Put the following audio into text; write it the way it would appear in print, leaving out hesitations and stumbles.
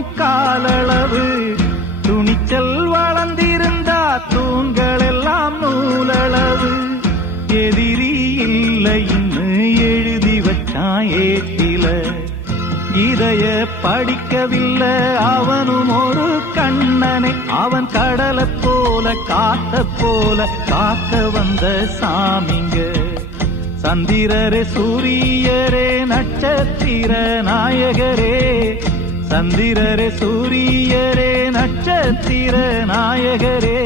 எங்கும் காலளவு துணிச்சல் வளர்ந்திருந்தா தூண்கள் எல்லாம் நூலளவு எதிரி இல்லைன்னு எழுதி வச்சான் ஏட்டில இதைய படிக்கவில்லை அவனும் ஒரு கண்ணனை அவன் கடலை போல காத்த போல காக்க வந்த சாமிங்க சந்திரரே சூரியரே நட்சத்திர நாயகரே சந்திரரே சூரியரே நட்சத்திர நாயகரே